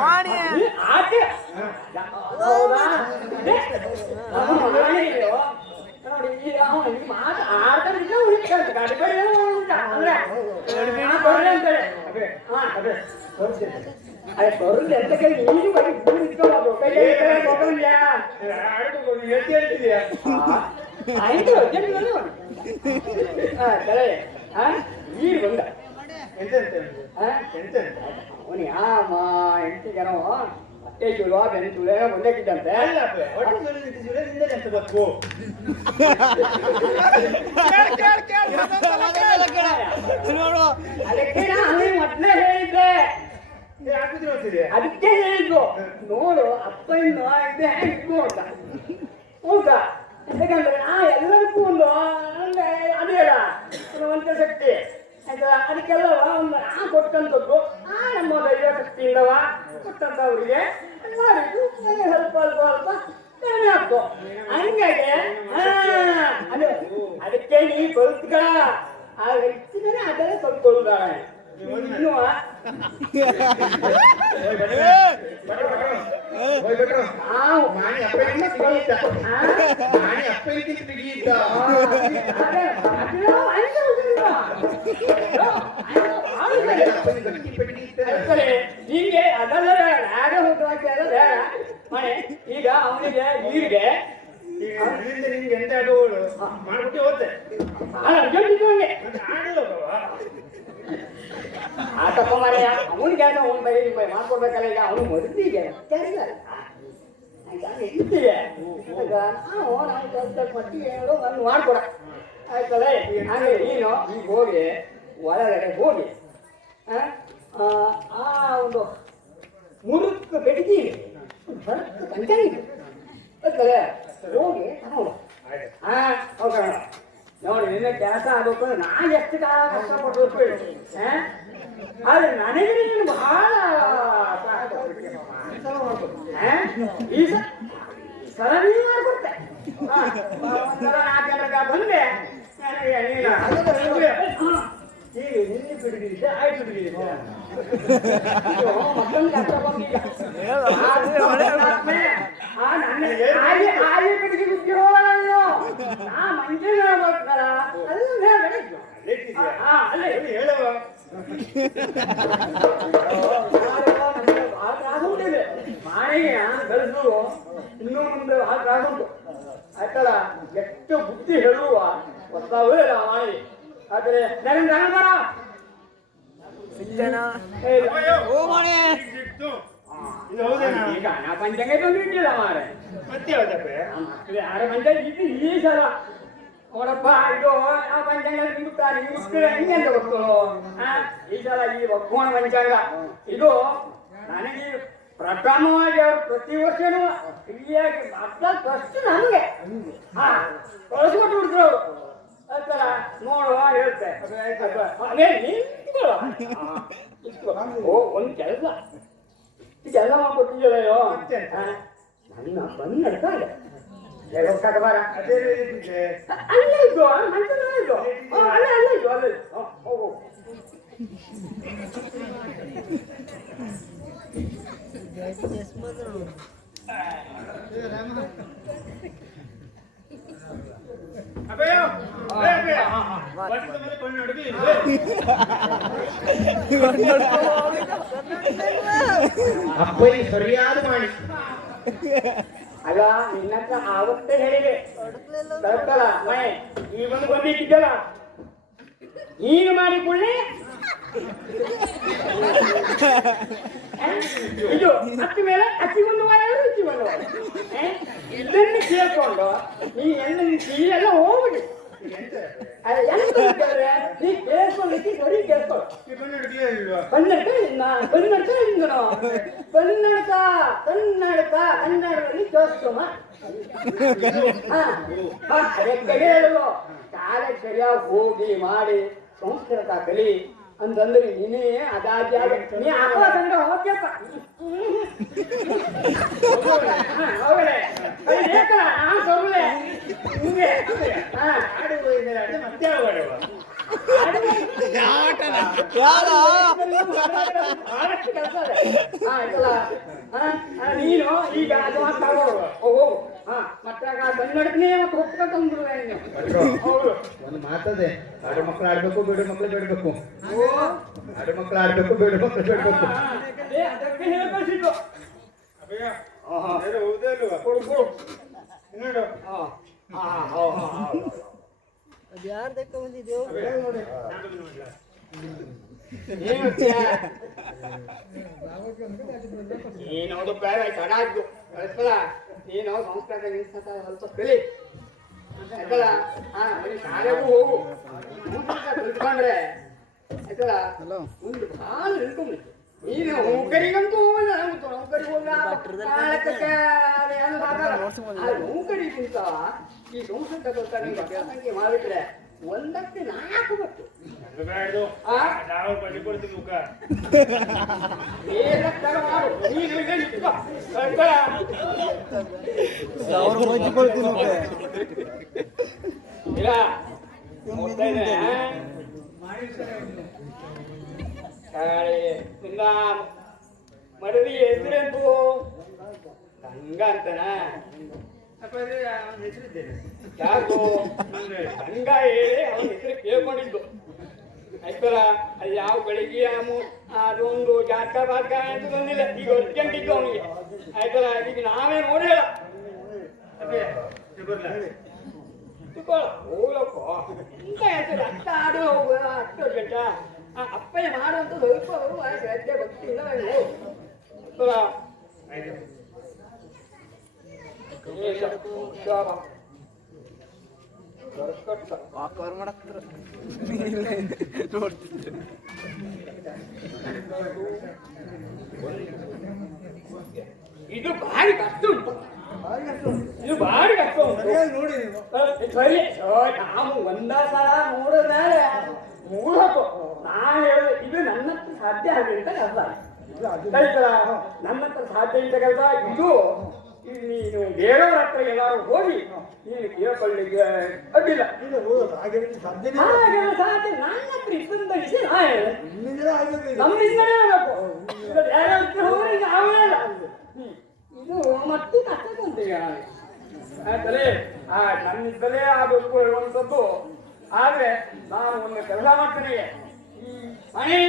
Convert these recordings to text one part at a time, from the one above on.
ಮಾಡಿ ಈ ಆಚೆ ಹೌದಾ ಅದೇ ನಮ್ಮ ಮಗನೇ ಇದು. ನೋಡಿ ಈಗ ಅವನು ಈ ಮಾತು ಆಡ್ತಾನಿದ್ರೆ ಉಳಿಸ್ಕೊಂತ ಗಾಡಿ ಬೇರೆ ಏನೋ ಉಂಟ ಅಂದ್ರೆ ಆ ಬರ್ರಿ ಅಂತಾರೆ ಅದೇ ಹಾ ಅದೇ ತೋರಿಸ್ತೀನಿ. ಅದೇ ತೊರ್ದು ಎಂತ ಕೈ ನೀನು ಬರೀ ಭೂಮಿ ಇಟ್ಕೊಳ್ಳೋದು ಕೈ ಕೈ ಹೋಗಂಗ್ಯಾ ಎತ್ತಿ ಹೇಳ್ತಿದ್ಯಾ ಆಯ್ತು ಜನ್ಮದಲ್ಲಿ ಒಂದು. ಹಾ ಸರಿ ಹಾ ನೀರು ಬಂದ ಎಂತ ಎಂತ ಹಾ ಎಂತ ಎಂತ ಅವನು ಯಾಮ ಎಂಟು ಜನ ಅತ್ತೆ ಚುಲ ಎಂತ ಗೊತ್ತು. ನೋಡು ಅದಕ್ಕೆ ನಾನು ಮೊದಲೇ ಹೇಳಿದ್ದೆ. ಅದಕ್ಕೆ ಹೇಳಿದ್ದು. ನೋಡು ಅಪ್ಪ ಇನ್ನು ಇದೆ ಹೆಂಗು ಅಂತ. ಹೌದಾ? ಯಾಕಂದ್ರೆ ಆ ಎಲ್ಲರಿಗೂ ಒಂದು ಅಂದ್ರೆ ಅದೇ ಅಲ್ಲ ಗುಣವಂತ ಶಕ್ತಿ. ಅದಕ್ಕೆಲ್ಲ ಒಂದು ಆ ಕೊಟ್ಟಂಥದ್ದು ಆ ನಮ್ಮ ದೈವ ಶಕ್ತಿಯಿಂದವ ಕೊಟ್ಟಂತವ್ರಿಗೆ ಮಾಡಿದ್ದು ಸ್ವಲ್ಪ ಅಲ್ಪ ಅಲ್ಪ ಕಡಿಮೆ ಆಗ್ತು ಹಂಗಾಗಿ ಅದು, ಅದಕ್ಕೆ ನೀ ಕಲ್ತ್ಕ ಆ ವ್ಯಕ್ತಿಗೆ ಅದೆಲ್ಲ ಕಲ್ತ್ಕೊಳ್ಳುದಾಳೆ ಇನ್ನು ಹೋಯ್ ಬಿಟ್ರು. ನಾವು ಮಾಣಿ ಅಪ್ಪನಿಗಿಂತ ಬಿಗಿಯಿದ್ದ. ಮಾಣಿ ಅಪ್ಪನಿಗಿಂತ ಬಿಗಿಯಿದ್ದ. ಮಾಣಿ ಅಪ್ಪನಿಗೆ ಗಟ್ಟಿ ಬಿಗಿಯಿದ್ದ. ಹೀಗೆ ಅದೆಲ್ಲ ಬೇಡ ನಾನೇ ಹೋಗುವಾಗೆ ಎಲ್ಲ ಬೇಡ ಮನೆ ಈಗ ಅವನಿಗೆ ನೀರಿಗೆ ಈಗ ನಿನ್ನಿಂದ ನಿನ್ಗೆ ಎಂತ ಆಗುವಳು ಮಾಡ್ಬಿಟ್ಟು ಹೋಗ್ತೆ ಅರ್ಜೆಂಟಿಗೆ ಮತ್ತೆ ಆಡಲ್ಲವ ಆತಪ್ಪ ಅವನು ಕೆಲಸ ಅವನ ಬೈ ಬೈ ಮಾಡ್ಕೊಡ್ಬೇಕಲ್ಲ ಈಗ ಅವನು ಮರುದಿಗೆ ಇದ್ದೀಯ ನಾವು ನಾವು ಸ್ವಲ್ಪ ಮಟ್ಟಿ ಹೇಳೋ ನಾನು ಮಾಡ್ಕೊಡ. ಆಯ್ತಲ್ಲ ಹಾಗೆ ನೀನು ಈಗ ಹೋಗಿ ಒಳಗಡೆ ಹೋಗಿ ಆ, ಒಂದು ಮುರುಕ್ ಬೆಡಗಿ ಬರಕ್ಕೆ ಪಂಚಾಣಿ ಆಯ್ತಲ್ಲ ಹೋಗಿ ತಗೊಂಡು ಹಾ ಹೋಗೋಣ ನೋಡಿ ನಿನ್ನ ಕೆಲಸ ಆಗ್ಬೇಕು ಅಂದ್ರೆ ನಾನು ಎಷ್ಟು ಕಾಲ ಕಷ್ಟಪಟ್ಟು ಆದ್ರೆ ನನಗೆ ನೀನು ಬಹಳ ಸಹಾಯ ಕೊಡ್ಬೇಕು. ಹಾ? ಈ ಸಲ ನೀನು ಮಾಡ್ಕೊಡ್ತೆ. ಬಂದೆ. ಈಗ ನಿನ್ನೆ ಬಿಡುಗಿದ್ದೆ ಆಯ್ತು ಬಿಡುಗಿದ್ದೆ ಮತ್ತೊಂದು ಕಷ್ಟ ಬಂದೀಗ ಆ ನನ್ನ ಆಗಿ ಆಗಿ ಬಿಡುಗಿ ಬಿದ್ದಿರೋ ನಾನು ನಾ ಮಂಜೆ ಹೇಳ್ಬೇಕಲ್ಲ ಅಲ್ಲ ಹೇಳಿದ್ದು ಲೇಟಿದ್ಯಾ ಹಾ ಅಲ್ಲೇ ಹೇಳುವ ಬೆಳೆಸಲು ಇನ್ನೂ ಮುಂದೆ ಉಂಟು ಆಯ್ತಲ್ಲ ಎಷ್ಟು ಬುದ್ಧಿ ಹೇಳುವ ಇಲ್ಲ ಮಾಣಿ ಆದರೆ ನನಗೆ ನಾನು ಬರ ಈಗ ನಾ ಪಂಚಂಗ ತಂದಿಟ್ಟಿಲ್ಲ ಮಾರೆ ಮತ್ತೆ ಯಾರ ಪಂಚಾಯತ್ ಈ ಸಲ ನೋಡಪ್ಪ ಇದು ಆ ಪಂಚಾಂಗ ಹೆಂಗೆ ಅಂತ ಈ ಸಲ ಈ ಒಪ್ಪೋಣ ಪಂಚಾಂಗ ಇದು ನನಗೆ ಪ್ರಥಮವಾಗಿ ಅವರು ಪ್ರತಿ ವರ್ಷನೂ ಫ್ರೀಯಾಗಿ ಮಕ್ಕಳ ಫಸ್ಟ್ ನಮಗೆ. ಹಾ ಕಳಿಸ್ಕೊಟ್ಟು ಬಿಡ್ತಾರೆ ಅವರು. ಆಯ್ತಲ್ಲ ನೋಡುವ ಹೇಳ್ತೆ. ಅದೇ ನಿಂತ್ಕೊಳ್ಳೋ. ಓ ಒಂದು ಕೆಲಸ. ಮಾಡ್ಕೊಟ್ಟಿದ್ದೀರಯ್ಯೋ ನನ್ನ ಬಂದು ನಡ್ತಾರೆ ಬಾರ ಅದೇ ರೀತಿದೆ ಅಲ್ಲೇ ಇದ್ದು ಮಂಚದ ಇದ್ದು ಹ್ಞೂ, ಅಲ್ಲೇ ಅಲ್ಲೇ ಇದ್ದು ಅಲ್ಲೇ ಇದ್ದು. ಹ್ಞೂ, ಹೋಗು ಅಪ್ಪಯ್ಯೋ ಏ ಅಪ್ಪಯ್ಯ ವರ್ಷದ ಮಾಡಿ ಅಲ್ಲ, ನಿನ್ನ ಹತ್ರ ಆವತ್ತೇ ಹೇಳಿದೆ. ತರ್ಕಲ್ಲ ಮೈ ಈ ಬಂದು ಬಂದಿಟ್ಟಿದ್ದಲ್ಲ ನೀನು ಮಾಡಿಕೊಳ್ಳಿ ಇದು ಹತ್ತಿ ಮೇಲೆ ಹತ್ತಿ ಒಂದು ವಾರ ಇಚ್ಚಿ ಬಂದು ಇದನ್ನು ಕೇಳ್ಕೊಂಡು ನೀ ಎಲ್ಲ ಎಲ್ಲ ಹೋಗ್ಬಿಡಿ. ಕನ್ನಡಕ ಕನ್ನಡಕ ಕನ್ನಡದಲ್ಲಿ ಜೋಸ್ತಮ ಹೇಳುದು ಶಾಲೆ ಸರಿಯಾಗಿ ಹೋಗಿ ಮಾಡಿ ಸಂಸ್ಕೃತ ಕಲಿ. ಅಂತಂದ್ರೆ ನೀನೇ ಅದಾದ್ಯ ನೀ ಅಪ್ಪ ತಂದ್ರೆ ಹೋಗ್ಯಪ್ಪ ಹೋಗಲೆ ನಾನು ಸೊರ್ಲೆ ಹಿಂಗೆ ಮತ್ತೆ ಯಾವ ಆಡುವ ಯಾರ ಬಹಳಷ್ಟು ಕೆಲಸ ಹಾ ಆಯ್ತಲ್ಲ ಹಾ ಹಾ, ನೀನು ಈಗ ಅದು ಮಾತಾಡೋರು ಹೋಗು. ಹಾ ಮತ್ತೆ ಆಗ ಕನ್ನಡನೇ ಮತ್ತೆ ನೀನು ಹೌದು. ಒಂದು ಮಾತದೆ ಆಡು ಮಕ್ಕಳು ಆಡ್ಬೇಕು ಬೇಡ ಮಕ್ಕಳು ಬೇಡಬೇಕು. ಓ. ಆಡು ಮಕ್ಕಳು ಆಡ್ಬೇಕು ಬೇಡ ಮಕ್ಕಳು ಬೇಡಬೇಕು. ಅದಕ್ಕೆ ಹೇಳ್ಕಳ್ಸಿದ್ದು. ಬಂದಿದ್ದೇವು ಏನು ಬೇಡ ತಡ ಆದ್ದು ಕಳಿಸಲ್ಲ ನೀನು ಸಂಸ್ಕೃತ ಗಿಂಸ್ಕೃತ ಸ್ವಲ್ಪ ಕಲಿ ಆಯ್ತಲ್ಲ? ಹಾ ಶಾಲೆಗೂ ಹೋಗು. ಕಲ್ತ್ಕೊಂಡ್ರೆ ಆಯ್ತಲ್ಲ? ಒಂದು ಭಾಳ ನಿಂತ್ಕೊಂಡ್ರಿ ನೀನು ನೌಕರಿಗಂತೂ ಹೋಗಲ್ಲ ನೌಕರಿ ಹೋಗ ಕಾಲಕ್ಕೆ ಏನು ಆಗಲ್ಲ ಆ ನೌಕರಿಗಿಂತ ಈ ಸಂಸ್ಕೃತ ಅಭ್ಯಾಸಕ್ಕೆ ಮಾಡಿಬಿಟ್ರೆ ಒಂದಕ್ಕೆ ನಾಲ್ಕು ಬಟ್ಟು ಕಾಳಿ, ಮಡದಿ ಹೆಸರೆಂತು ಗಂಗ ಅಂತನ? ಯಾರು ಗಂಗ ಹೇಳಿ ಅವನ ಹೆಸರು ಕೇಳ್ಕೊಂಡಿದ್ದು. ಆಯ್ತಲ್ಲ ಅದು ಯಾವ ಗಳಿಗೆ ಅಮು ಅದೊಂದು ಜಾತಕ ಬಾತಕ ಅಂತ ಬಂದಿಲ್ಲ ಈಗ ಅರ್ಜೆಂಟಿದ್ದು ಅವನಿಗೆ. ಆಯ್ತಲ್ಲ ಈಗ ನಾವೇ ನೋಡಿಲ್ಲ ಹೋಗ್ಲಪ್ಪ. ಇಂಥ ಹೆಸರು ಅಷ್ಟ ಆಡು, ಹೋಗುವ. ಅಷ್ಟು ಅರ್ಜೆಂಟ ಅಪ್ಪಯ್ಯ ಮಾಡುವಂತ ಸ್ವಲ್ಪ ಬರುವ ಶ್ರದ್ಧೆ ಭಕ್ತಿ ಇಲ್ಲ ಇದು ಭಾರಿ ಕಷ್ಟ ಉಂಟು. ಇದು ಭಾರಿ ಕಷ್ಟ ನೋಡಿ ಸರಿ. ನಾವು ಒಂದ ಸಲ ನೋಡಿದ ಮೇಲೆ ಮೂಡಬೇಕು ನಾನು ಹೇಳುದು ಇದು ನನ್ನ ಸಾಧ್ಯ ಕೆಲಸ ಆಯ್ತಲ್ಲ ನನ್ನ ಸಾಧ್ಯ ಅಂತ ಕೆಲಸ ಇದು. ನೀನು ಬೇರೆಯವರ ಹತ್ರ ಎಲ್ಲಾರು ಹೋಗಿ ನೀನು ಕೇಳ್ಕೊಳ್ಳಿಕ್ಕೆ ಅಡ್ಡಿಲ್ಲ ಹಾಗೆಲ್ಲ ಸಾಧ್ಯ ನನ್ನ ಹತ್ರ ಇದ್ದಂತ ವಿಷಯ ನಾ ಹೇಳಿ ನಮ್ಮಿಂದಲೇ ಆಗಬೇಕು. ಹತ್ರ ಆಗೋಲ್ಲ. ಇದು ಮತ್ತೆ ಕಷ್ಟ ಬಂತೀಗ ಆಯ್ತಲೇ? ಆ ನನ್ನಿದ್ದಲೇ ಆಗಬೇಕು ಹೇಳುವಂಥದ್ದು. ಆದ್ರೆ ನಾನು ಒಂದು ಕೆಲಸ ಮಾಡ್ತೇನೆ. ಈ ಮನೆ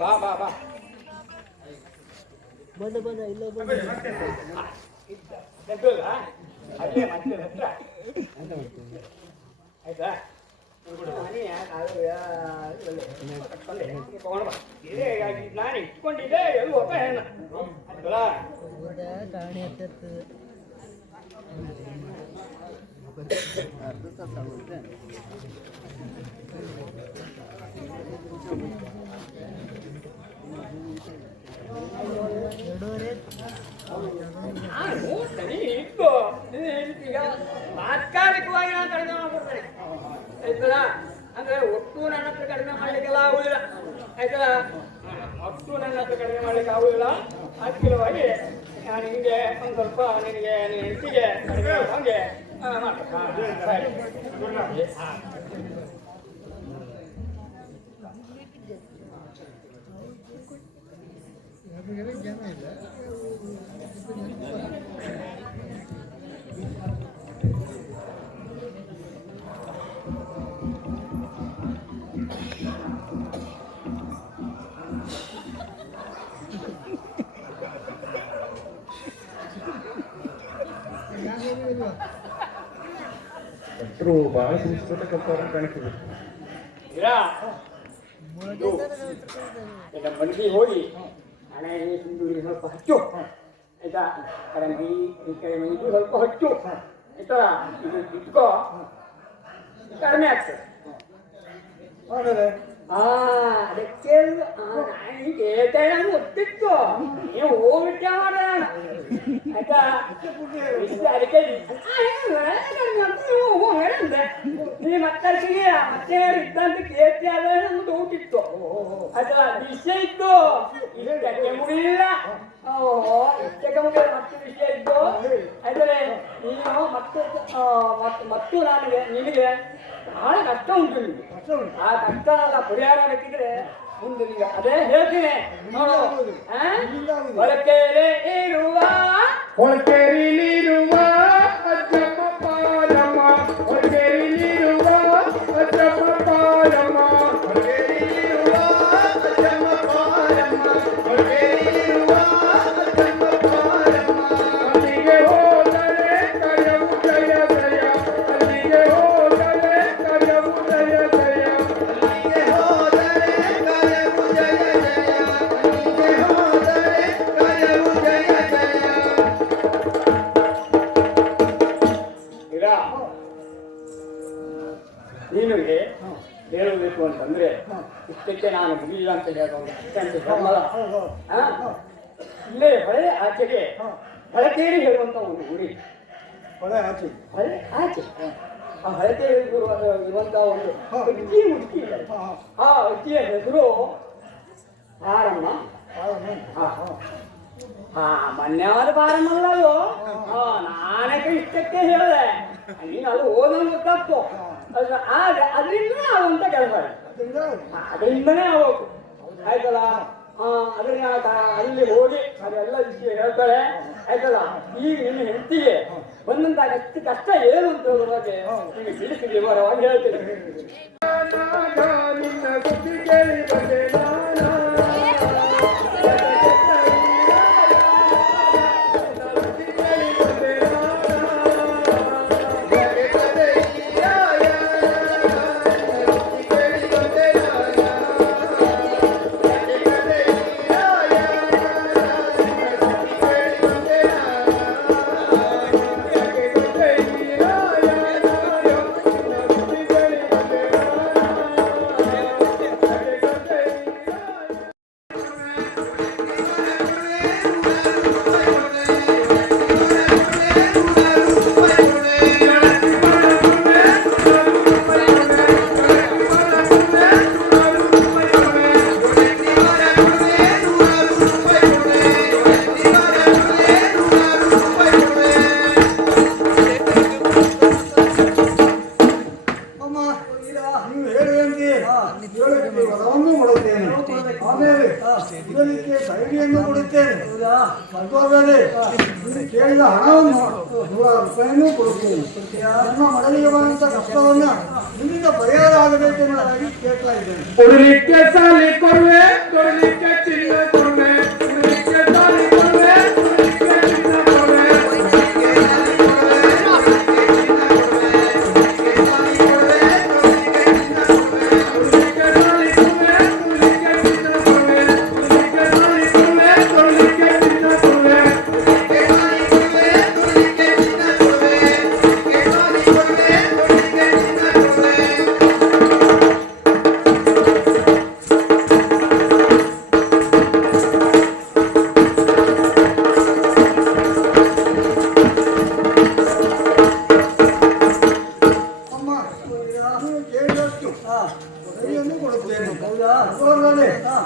ಬಾ ಬಾ ಬಾ. ಬಂದ ಬಂದ ಇಲ್ಲ ಬಂದ ಎದ್ದಲ್ಲ? ಅಲ್ಲೇ ಮತ್ತೆ ಹತ್ರ ಆಯ್ತಾ ಮನೆ ಯಾಕೆ ಅದು ಯಾ- ಇಲ್ಲೇ. ಕಟ್ಕೊಂಡೆ. ಹಿಂಗೆ ತಗೊಂಡು ಬಾ. ಇದೇ ಆಗಿ ನಾನು ಇಟ್ಕೊಂಡಿದ್ದೆ ಎಲ್ಲಿ ಹೋಗ ಹೆಣ್ಣು ಆಯ್ತಲ್ಲ ಕಾಣಿ ಹತ್ತಿರ್ತದೆ ಎರಡೂವರೆ ನಾನು ನೋಡ್ತೇನೆ ಇಟ್ಟು ಈಗ ತಾತ್ಕಾಲಿಕವಾಗಿ ನಾನು ಕಡಿಮೆ ಮಾಡ್ಬಿಡ್ತೇನೆ ಆಯ್ತದ ಅಂದ್ರೆ ಒಟ್ಟು ನನ್ನ ಹತ್ರ ಕಡಿಮೆ ಮಾಡ್ಲಿಕ್ಕೆಲ್ಲ ಆಗುದಿಲ್ಲ ಆಯ್ತದ. ಒಟ್ಟು ನನ್ನ ಹತ್ರ ಕಡಿಮೆ ಮಾಡ್ಲಿಕ್ಕೆ ಆಗುದಿಲ್ಲ ಅದಕ್ಕಿಲವಾಗಿ ನಾನು ನಿಮಗೆ ಒಂದು ಸ್ವಲ್ಪ ನಿನಗೆ ನಿನ್ನ ಹೆಂಡತಿಗೆ ಹಂಗೆ ಮಾಡಿ ಸರಿ ಹಾ. ಭಟ್ರು ಬಹಳ ಸಂಸ್ಕೃತ ಕಲ್ತವ್ರ ಇದು. ಈಗ ಮನೆಗೆ ಹೋಗಿ. ಹಣೆ ಸಿಂಧೂರಿ ಸ್ವಲ್ಪ ಹಚ್ಚು ಆಯ್ತಾ ಕರಂಗಿ ಈ ಕಡೆ ಮೈಗೂ ಸ್ವಲ್ಪ ಹಚ್ಚು ಆಯ್ತಾ ಇದು ಇಟ್ಕೋ ಕಡಿಮೆ ಆಗ್ತದೆ ಆ ಅದಕ್ಕೆ ನಾನು ಕೇಳ್ತೇನೆ ಗೊತ್ತಿತ್ತು ನೀವು ಹೋಗ್ಬಿಟ್ಟೆ ಮಾಡೋಣ ಆಯ್ತಾ ಇಷ್ಟು ಅದಕ್ಕೆ ನೀ ಮತ್ತೆ ಸಿಗಿಲ್ಲ ಮತ್ತೆ ಇದ್ದಂತ ಕೇಳ್ತಿ ಅದ ನಮ್ಗೆ ಡೌಟ್ ಇತ್ತು ಅದ ವಿಷಯ ಇತ್ತು ಇದಕ್ಕೆ ಮುಗಿಲಿಲ್ಲ ಓಹೋ ಇಷ್ಟಕ್ಕೆ ಮುಗಿದ ಮತ್ತೆ ವಿಷಯ ಇದ್ದು ಆದರೆ ನೀನು ಮತ್ತು ಆ, ಮತ್ತು ಮತ್ತು ನನಗೆ ನಿನಗೆ ಬಹಳ ಕಷ್ಟ ಉಂಟು ನಿಮಗೆ ಆ ಕಷ್ಟನೆಲ್ಲ ಪರಿಹಾರ ಬೇಕಿದ್ರೆ ಮುಂದೆ ನಿಮಗೆ ಅದೇ ಹೇಳ್ತೀನಿ ನೋಡು ಆ? ಹೊರಕೆರೆ ಇರುವ உனக்கு தெரியல ನಿನಗೆ ಹೇಳಬೇಕು ಅಂತಂದ್ರೆ ಇಷ್ಟಕ್ಕೆ ನಾನು ಮುಗಿಲ್ಲ ಅಂತ ಹೇಳೋದು ಧರ್ಮದ? ಇಲ್ಲೇ ಹೊಳೆ ಆಚೆಗೆ ಹಳಕೇರಿ ಹೇಳುವಂತ ಒಂದು ಗುರಿ ಹೊಳೆ ಆಚೆ. ಹೊಳೆ ಆಚೆ. ಆ ಹಳಕೇರಿ ಇರುವ ಇರುವಂತ ಒಂದು ಅಜ್ಜಿ ಹುಡುಕಿ ಇದೆ. ಆ ಅಜ್ಜಿಯ ಹೆಸರು ಆರಮ್ಮ ಹಾ. ಹಾ ಮೊನ್ನೆವಾದ ಬಾರಮ್ಮಲ್ಲೋ ಹಾ. ನಾನಕ್ಕೆ ಇಷ್ಟಕ್ಕೆ ಹೇಳಿದೆ. ನೀನು ಅದು ಓದೋದು ಗೊತ್ತಾಗ್ತು ಅದು ಆಗ ಅದರಿಂದ ಆಗುವಂತ ಕೆಲಸ. ಅದರಿಂದನೇ ಆಗೋಕು ಆಯ್ತಲ್ಲ? ಹಾ ಅದನ್ನ ಅಲ್ಲಿ ಹೋಗಿ ಅದೆಲ್ಲ ವಿಷಯ ಹೇಳ್ತಾರೆ. ಆಯ್ತಲ್ಲ? ಈಗ ನಿನ್ನ ಹೆಂಡತಿಗೆ ಬಂದಂತ ಕಷ್ಟ ಕಷ್ಟ ಏನು ಅಂತ ಹೇಳೋದ್ರ ಬಗ್ಗೆ ನಿಮಗೆ ತಿಳಿಸಿ ವಿವರವಾಗಿ ಹೇಳ್ತೀನಿ. উড়লিকে চালি করবে দৌড়লিকে চিনি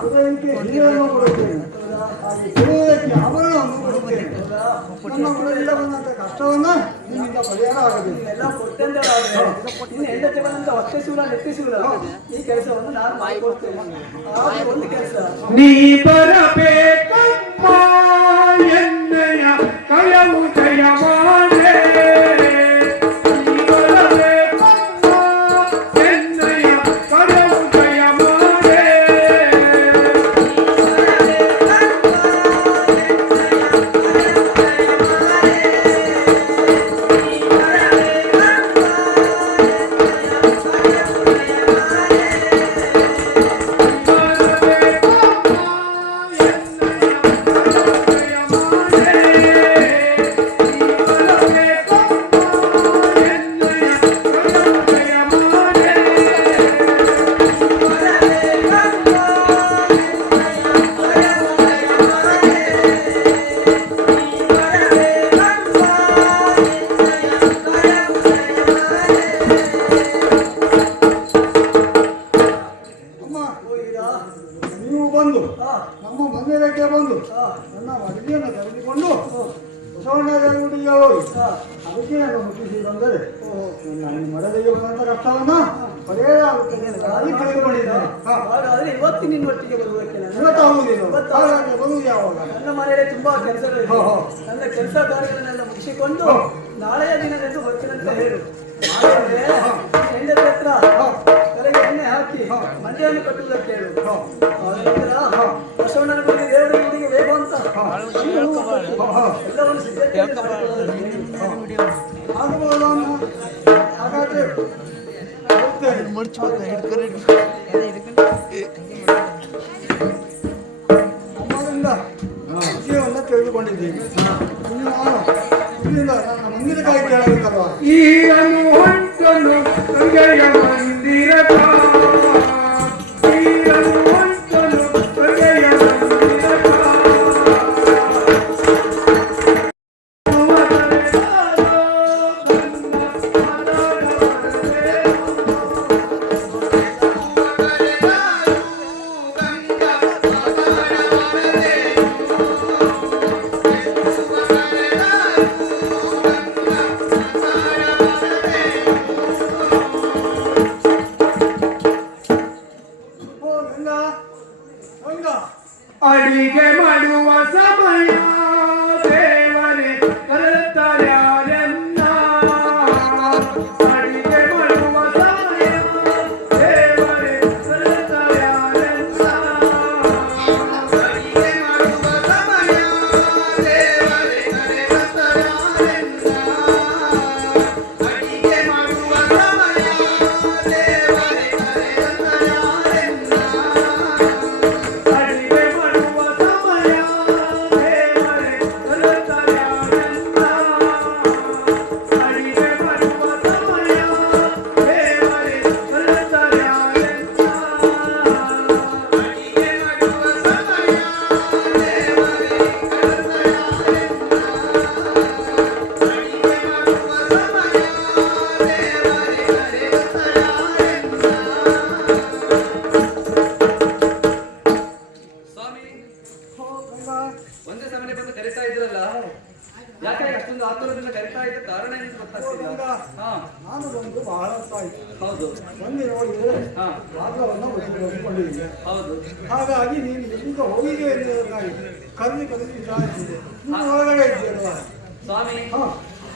ಮತ್ತೊಂದರಲ್ಲಿ ಹೃದಯಕ್ಕೆ ನೀರನ್ನು ಕೊಡುತ್ತೇನೆ ಹಾಗೆ ಕೊಡುವುದಕ್ಕೆ ಆಭರಣವನ್ನು ಕೊಡುತ್ತೇನೆ ನನ್ನ ಮಡಲಿಗೆ ಬಂದಂತ ಕಷ್ಟವನ್ನ ನಿಮ್ಮಿಂದ ಪರಿಹಾರ ಆಗಬೇಕು ಎಲ್ಲ ಕೊಟ್ಟಂತಾದ್ರೆ ಇನ್ನು ಹೆಂಡತಿ ಬಂದಂತ ಹೊಟ್ಟೆ ಶೂಲ ನೆತ್ತಿ ಶೂಲ ಈ ಕೆಲಸವನ್ನು ನಾನು ಮಾಡಿಕೊಡ್ತೇನೆ ಆದ್ರೆ ಒಂದು ಕೆಲಸ ನೀ ಬರಬೇಕಮ್ಮ ನೀವು ಬಂದು ನಮ್ಮ ಮಂದಿರಕ್ಕೆ ಬಂದು ನನ್ನ ಅಡುಗೆಯನ್ನು ತೆಗೆದುಕೊಂಡು ಬಸವಣ್ಣಿಗೆ ಹೋಗಿ. ಅಡುಗೆಯನ್ನು ಮುಟ್ಟಿಸಿ ಬಂದರೆ ನನ್ನ ಮಡದಿಗೆ ಬಂದಂಥ ಕಷ್ಟವನ್ನು ಯಾವಾಗ? ನನ್ನ ಮನೆಯಲ್ಲಿ ತುಂಬಾ ನನ್ನ ಕೆಲಸ ಕಾರ್ಯಗಳನ್ನೆಲ್ಲ ಮುಗಿಸಿಕೊಂಡು ನಾಳೆಯ ದಿನದಂದು ಹೊತ್ತಿನಂತ ಹೇಳು. ಹೆಂಡತಿ ಹತ್ರ ಹಾಕಿ. ಮಂಜೆಯನ್ನು ಕಟ್ಟುವುದಕ್ಕೆ ಬಸವಣ್ಣನ ಬಗ್ಗೆ ದೇವರ ಗುಡಿಗೆ ಬೇಕು ಅಂತ. ಎಲ್ಲವನ್ನು ನಾನು ಮುಂದಿನ ಕಾಯಿ ಈ ಹೊಂಟನು ಗಂಗೆಯ ಓ ಹೌದು. ನೋಡಿದ್ರೆ ಹೌದು. ಹಾಗಾಗಿ ನೀನು ಈಗ ಹೋಗಿದೆ ಎನ್ನುವುದಕ್ಕಾಗಿ ಕಲಿಸಿ ನೀನು ಒಳಗಡೆ ಇದೆಯಲ್ವಾ ಸ್ವಾಮಿ ಹಾ.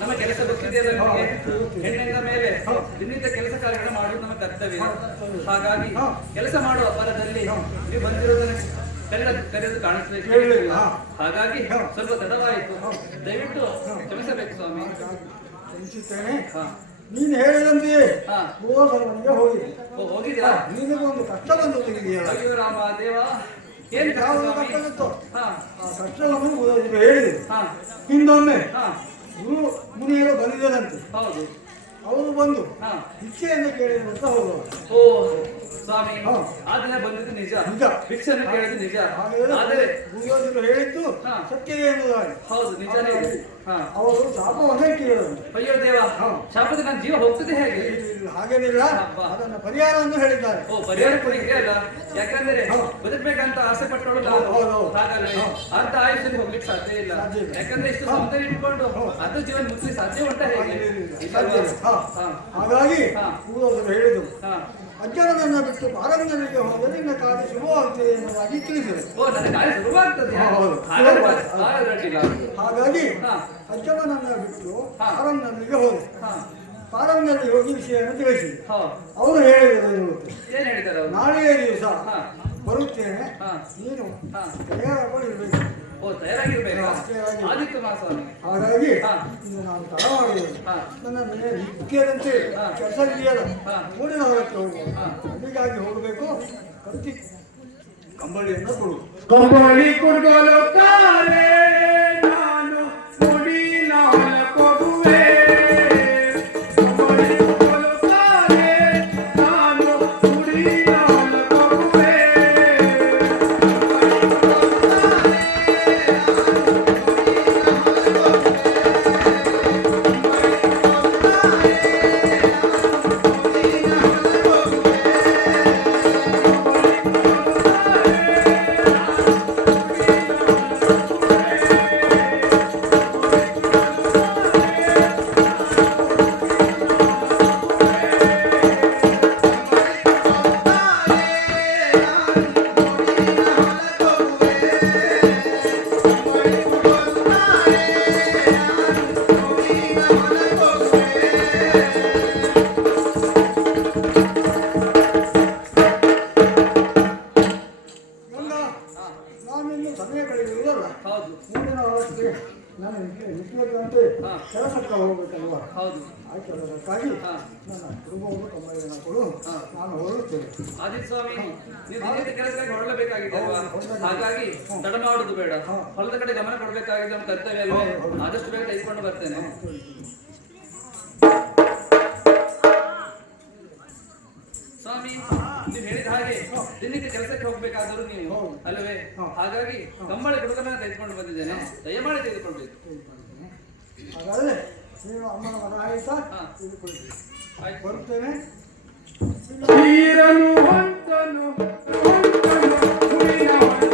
ನಮ್ಮ ಕೆಲಸ ಗೊತ್ತಿದೆ ನಮಗೆ. ಹೆಣ್ಣಿನ ಮೇಲೆ ಹಾ. ಕೆಲಸ ಕಾರ್ಯಗಳನ್ನು ಮಾಡುವುದು ನಮ್ಮ ಕರ್ತವ್ಯ. ಹಾಗಾಗಿ. ಕೆಲಸ ಮಾಡುವ ಫಲದಲ್ಲಿ. ನೀವು ಬಂದಿರುವುದನ್ನು ಕರೆದ ಕರೆದು ಕಾಣಿಸ್ಬೇಕು. ಹಾಗಾಗಿ ಸ್ವಲ್ಪ ತಡವಾಯಿತು. ದಯವಿಟ್ಟು ಕ್ಷಮಿಸಬೇಕು ಸ್ವಾಮಿ. ಕ್ಷಮಿಸುತ್ತೇನೆ. ಹಾ. ನೀನು ಹೇಳಿದಂತೆ ಹಾ. ಗೋಧರ್ಮನಿಗೆ ಹೋಗಿದೆ ಹೋಗಿದ್ದೀರಾ? ನಿನಗೊಂದು ಕಷ್ಟ ಬಂದು ತೆಗೆದಿಯಲ್ಲ ಅಯ್ಯೋ ರಾಮ ದೇವ. ಏನ್ ಯಾವುದು ಕಷ್ಟ? ಹಾ. ಆ ಕಷ್ಟವನ್ನು ಹೇಳಿದೆ. ಹಾ. ಹಿಂದೊಮ್ಮೆ ಗುರು ಮುನಿಯರು ಬಂದಿದ್ದರಂತೆ. ಹೌದು. ಅವರು ಬಂದು ಇಚ್ಛೆಯನ್ನು ಕೇಳಿದ್ರು ಅಂತ ಹೋಗುವ ಓ ಸ್ವಾಮಿ. ಆ ದಿನ ಬಂದಿದ್ದು ನಿಜ. ನಿಜ. ಭಿಕ್ಷನ್ನು ಕೇಳಿದ್ದು ನಿಜ. ಆದರೆ ಗುರುವಾದರು ಹೇಳಿದ್ದು ಹಾ. ಸತ್ಯವೇ ಎನ್ನುವುದಾಗಿ. ಹೌದು ನಿಜನೇ. ಅವರು ಶಾಪವನ್ನೇ ಕೇಳಿದರು. ಅಯ್ಯೋ ದೇವ. ಶಾಪದ ನನ್ನ ಜೀವ ಹೋಗ್ತದೆ ಹೇಗೆ? ಹಾಗೇನಿಲ್ಲ. ಅದನ್ನ ಪರಿಹಾರವನ್ನು ಹೇಳಿದ್ದಾರೆ. ಓ ಪರಿಹಾರ ಅಲ್ಲ? ಯಾಕಂದ್ರೆ. ಬದುಕಬೇಕಂತ ಆಸೆ ಪಟ್ಟವಳು ಹಾಗಲ್ಲ. ಅರ್ಧ ಆಯುಷ್ಯದಲ್ಲಿ ಹೋಗ್ಲಿಕ್ಕೆ ಸಾಧ್ಯ ಇಲ್ಲ. ಯಾಕಂದ್ರೆ ಇಷ್ಟು ಸಮುದ್ರ ಇಟ್ಕೊಂಡು ಅದು ಜೀವನ ಮುಗಿಸಿ ಸಾಧ್ಯ ಉಂಟ ಹೇಗೆ. ಹಾಗಾಗಿ ಹೇಳಿದ್ರು. ಅಜ್ಜನನ್ನ ಬಿಟ್ಟು ಪಾರಂಗನಿಗೆ ಹೋದರೆ ನಿನ್ನ ಕಾರ್ಯ ಶುಭವಾಗ್ತದೆ ಎನ್ನುವಾಗಿ ತಿಳಿಸಿದೆ. ಹಾಗಾಗಿ ಅಜ್ಜನನ್ನು ಬಿಟ್ಟು ಹಾ. ಪಾರಂಗನಿಗೆ ಹೋದೆ. ಹಾ. ಪಾರಂಗನಲ್ಲಿ ಹೋಗಿ ವಿಷಯವನ್ನು ತಿಳಿಸಿ ಅವರು ಹೇಳಿದರು ನಾಳೆಯ ದಿವಸ. ಬರುತ್ತೇನೆ. ಏನು ನೀನು ಹಾ. ತಯಾರಾಗಿರ್ಬೇಕು ಹಾಗಾಗಿ ಹಾ. ನಾನು ತಡ ನನ್ನ ಮೇಲೆ ಮುಖ್ಯದಂತೆ ಹಾ. ಕೆಲಸ ಇದೆಯಲ್ಲ. ಮೂಡಿನ ಹೊರಕ್ಕೆ ಹೋಗುವ. ಅಲ್ಲಿಗಾಗಿ ಹೋಗಬೇಕು. ಕತ್ತಿ ಕಂಬಳಿಯನ್ನು ಕೊಡು. ಕಂಬಳಿ ನಾನು ಕಂಬಳಿ ಕುಡ್ಗಲು ತಾರೆ ನಾನು ನಾನು ಹೊರಡುತ್ತೇನೆ ಆದಿತ್ಯ ಸ್ವಾಮಿ ನೀವು ದಿನದ ಕೆಲಸಕ್ಕೆ ಹೊರಡಬೇಕಾಗಿದೆ ಅಲ್ವಾ ಹಾಗಾಗಿ ತಡ ಮಾಡುದು ಬೇಡ. ಹೊಲದ ಕಡೆ ಗಮನ ಕೊಡಬೇಕಾಗಿದೆ ನಮ್ಮ ಕರ್ತವ್ಯ ಅಲ್ವೇ? ಆದಷ್ಟು ಬೇಗ ತೆಗೆದುಕೊಂಡು ಬರ್ತೇನೆ. ಸ್ವಾಮಿ ನೀವು ಹೇಳಿದ ಹಾಗೆ ದಿನಕ್ಕೆ ಕೆಲಸಕ್ಕೆ ಹೋಗ್ಬೇಕಾದರೂ ನೀವು ಅಲ್ಲವೇ ಹಾಗಾಗಿ ಕಂಬಳಿ ಹುಡುಗನ ತೆಗೆದುಕೊಂಡು ಬಂದಿದ್ದೇನೆ. ದಯಮಾಡಿ ತೆಗೆದುಕೊಳ್ಬೇಕು. ಹಾಗಾದ್ರೆ ನೀನು ಅಮ್ಮನ ಮಗ ಆಯ್ತಾ? ಹಾ. Tira no antano, no antano, fui na mãe.